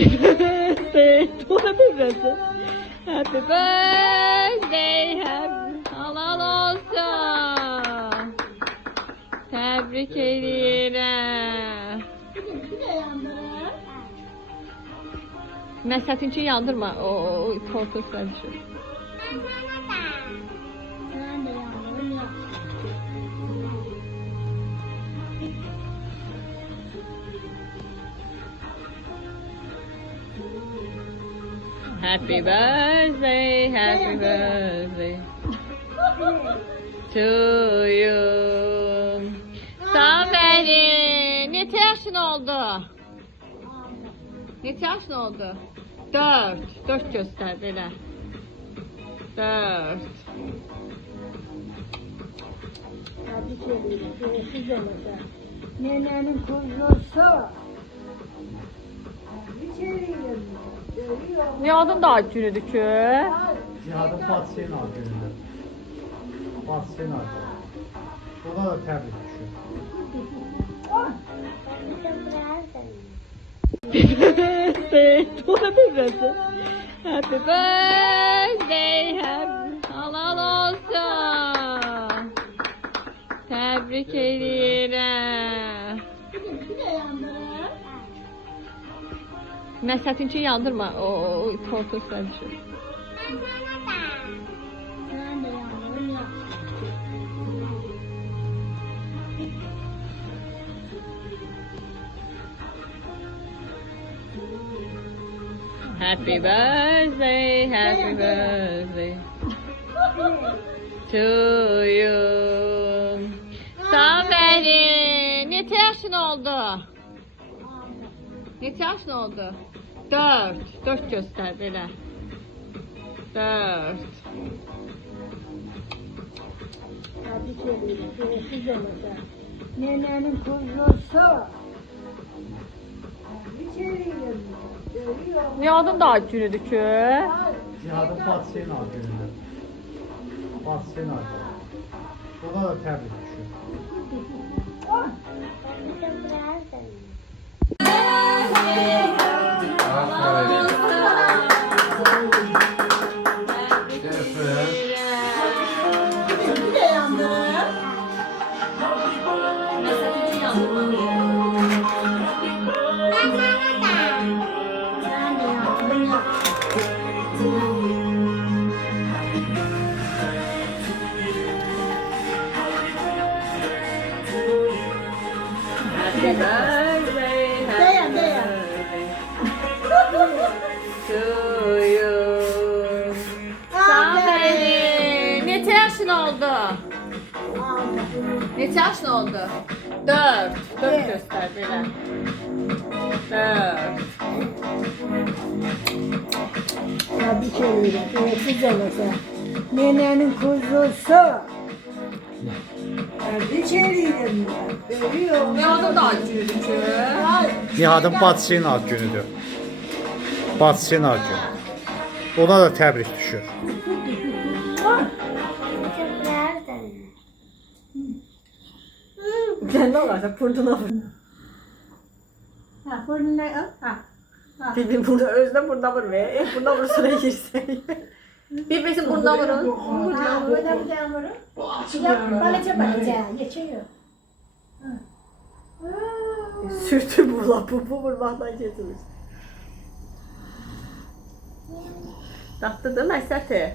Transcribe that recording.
birthday. Doğru birisi. Happy birthday. Allah olsun. Tebrik ederim. Məsətin için yandırma. O korku sen düşür. Happy birthday to you. Saferin. Neçə yaşın oldu? Neçə yaşın oldu? 4 göster belə. 4. Hadi çevirin. Siz olacak. Nenenin kuzusu. Hadi çevirin. Görüyor musun? Nihan'ın da günüdür ki. Cihadın Fatih'in ad günüdür. Fatih'in adı. Ona da təbrik düşür. Birthday. Doğru birisi. Happy birthday. Allah olsun. Tebrik ederim. Məsətin için yandırma. O korku sen düşür. Sen de yavrum ya. Happy birthday to you. Saferin. Neçə yaşın oldu? Neçə yaşın oldu? 4 göster belə. 4. Hadi çevirin. Siz olacak. Nenenin kuzusu. Hadi çevirin. Görüyor musun? Nihan'ın da günüdür ki. Cihadın Fatih'in ad günüdür. Fatih'in adı. Ona da təbrik düşür. Bir de yandırın. Sen de yavrum ya. Happy birthday. Dayan, dayan. To you. Saferin. Neçə yaşın oldu? Neçə yaşın oldu? 4 göster belə. 4. Hadi çevirin. Siz olacak. Nenenin kuzusu. Hadi çevirin. Görüyor musun? Nihan'ın da günüdür ki. Cihadın Fatih'in ad günüdür. Fatih'in ad günü. Ona da təbrik düşür. Sen ne olarsa burnuna vur. Ha, burnuna al. Ha. Bibim burada özde burnuna vur be. Burnuna vursun girsen. Birbirisi burnuna vurun. Ha, burada bir daha vurun. Balaca. Geçiyor. Sürtü vurla bu vurmaktan kesilmiş. Tatlıdır Məsəti.